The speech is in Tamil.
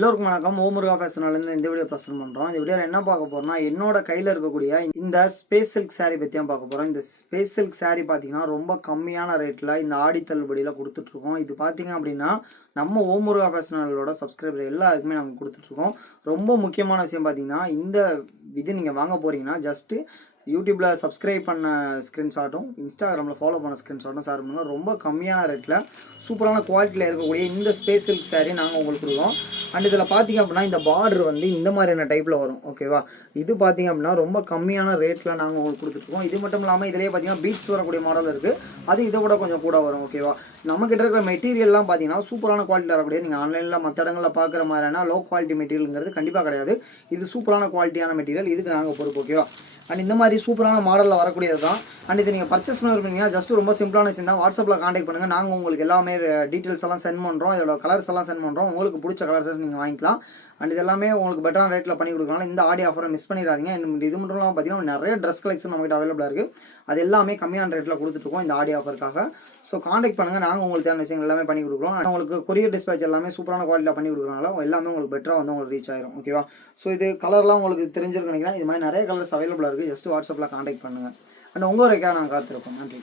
எல்லோருக்கும் வணக்கம். முருகா ஃபேஷன்லேருந்து இந்த வீடியோ ப்ரெசென்ட் பண்ணுறோம். இந்த வீடியோவில் என்ன பார்க்க போகிறோம்னா, என்னோட கையில் இருக்கக்கூடிய இந்த ஸ்பேஸ் சில்க் சாரீ பற்றி தான் பார்க்க போகிறோம். இந்த ஸ்பேஸ் சில்க் சாரீ பார்த்தீங்கன்னா ரொம்ப கம்மியான ரேட்டில் இந்த ஆடி தள்ளுபடியில் கொடுத்துட்ருக்கோம். இது பார்த்தீங்க அப்படின்னா நம்ம முருகா ஃபேஷனலோட சப்ஸ்கிரைபர் எல்லாருக்குமே நாங்கள் கொடுத்துட்ருக்கோம். ரொம்ப முக்கியமான விஷயம் பார்த்தீங்கன்னா, இந்த இது நீங்கள் வாங்க போகிறீங்கன்னா ஜஸ்ட்டு யூடியூப்பில் சப்ஸ்கிரைப் பண்ண ஸ்க்ரீன்ஷாட்டும் இன்ஸ்டாகிராமில் ஃபாலோ பண்ண ஸ்க்ரீன்ஷாட்டும் ஷேர் பண்ணுங்கள். ரொம்ப கம்மியான ரேட்டில் சூப்பரான குவாலிட்டியில் இருக்கக்கூடிய இந்த ஸ்பேஸ் சில்க் சாரீ நாங்கள் உங்களுக்கு கொடுக்குறோம். அண்ட் இதில் பார்த்திங்க அப்படின்னா இந்த பார்டர் வந்து இந்த மாதிரியான டைப்பில் வரும். ஓகேவா, இது பார்த்திங்க அப்படின்னா ரொம்ப கம்மியான ரேட்டில் நாங்கள் உங்களுக்கு கொடுத்துட்ருக்கோம். இது மட்டும் இல்லாமல் இதிலே பார்த்திங்கன்னா பீட்ஸ் வரக்கூடிய மாடல் இருக்குது. அது இதை விட கொஞ்சம் கூட வரும். ஓகேவா, நம்மக்கிட்ட இருக்கிற மெட்டீரியல்லாம் பார்த்தீங்கன்னா சூப்பரான குவாலிட்டியில் வரக்கூடிய, நீங்கள் ஆன்லைனில் மற்ற இடங்களில் பார்க்குற மாதிரியான லோ குவாலிட்டி மெட்டீரியலுங்கிறது கண்டிப்பாக கிடையாது. இது சூப்பரான குவாலிட்டியான மெட்டீரியல், இதுக்கு நாங்கள் பொறுப்பு. ஓகேவா, அண்ட் இந்த மாதிரி சூப்பரான மாடலில் வரக்கூடியது தான். அண்ட் இது நீங்கள் பர்ச்சேஸ் பண்ணிருப்பீங்கன்னா ஜஸ்ட் ரொம்ப சிம்பிளான விஷயம் தான். வாட்ஸ்அப்பில் காண்டாக்ட் பண்ணுங்கள். நாங்கள் உங்களுக்கு எல்லாமே டீட்டெயில்ஸ் எல்லாம் சென்ட் பண்ணுறோம். இதோட கலர்ஸ் எல்லாம் சென்ட் பண்ணுறோம். உங்களுக்கு பிடிச்ச கலர்ஸ் நீங்கள் வாங்கிக்கலாம். அண்ட் இது எல்லாமே உங்களுக்கு பெட்டரான ரேட்டில் பண்ணி கொடுக்கலாம். இந்த ஆடி ஆஃபரை மிஸ் பண்ணிடாதீங்க. இது மட்டும் இல்லாமல் பார்த்தீங்கன்னா நிறைய ட்ரெஸ் கலெக்ஷன் நம்மகிட்ட அவைலபிளாக இருக்குது. அது எல்லாமே கம்மியான ரேட்டில் கொடுத்துட்ருக்கோம் இந்த ஆடி ஆஃபருக்காக. ஸோ காண்டாக்ட் பண்ணுங்கள். நாங்கள் உங்களுக்கு தேவையான விஷயங்கள் எல்லாமே பண்ணி கொடுக்குறோம். உங்களுக்கு கொரியர் டிஸ்பேச் எல்லாமே சூப்பரான குவாலிட்டியில் பண்ணி கொடுக்குறனால எல்லாமே உங்களுக்கு பெட்டராக வந்து உங்களுக்கு ரீச் ஆயிரும். ஓகேவா, ஸோ இது கலர்லாம் உங்களுக்கு தெரிஞ்சிருக்கும் நினைக்கிறேன். இது மாதிரி நிறைய கலர்ஸ் அவைலபிளாக இருக்குது. ஜஸ்ட் வாட்ஸ்அப்பில் காண்டாக்ட் பண்ணுங்கள். அண்ட் உங்கள் வரைக்கும் நாங்கள் காத்திருப்போம். நன்றி.